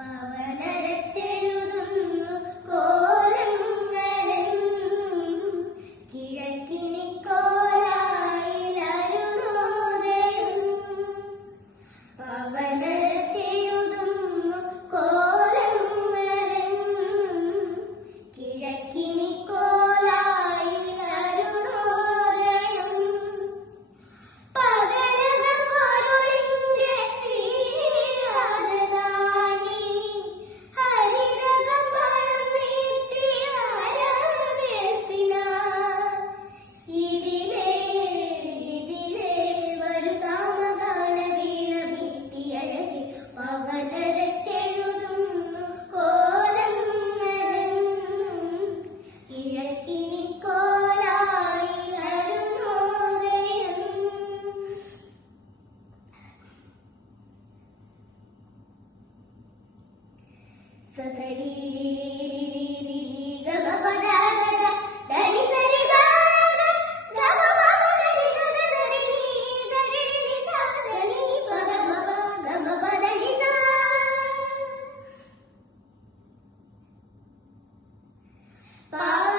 പവനരച്ചെഴുതുന്നു കോലങ്ങളെന്നും കിഴക്കിനി കോലായിലരുണോദയം. പവനരച്ചെഴുതുന്നു കോലങ്ങളെന്നും കിഴക്കിനി കോലായിലരുണോദയം. പകരം പൊരുളിന്റെ ശ്രീരാജധാനി ഹരിരകം പണം നീട്ടിയ വരവേൽപ്പിനാർ. ഇതിലേ ഒരു സാമഗാന വീണ വീട്ടിയഴകി പവനരച്ചെഴുതുന്നു കോലങ്ങളെന്നും കിഴക്കിനി കോലായി അരുണോദയം. Pa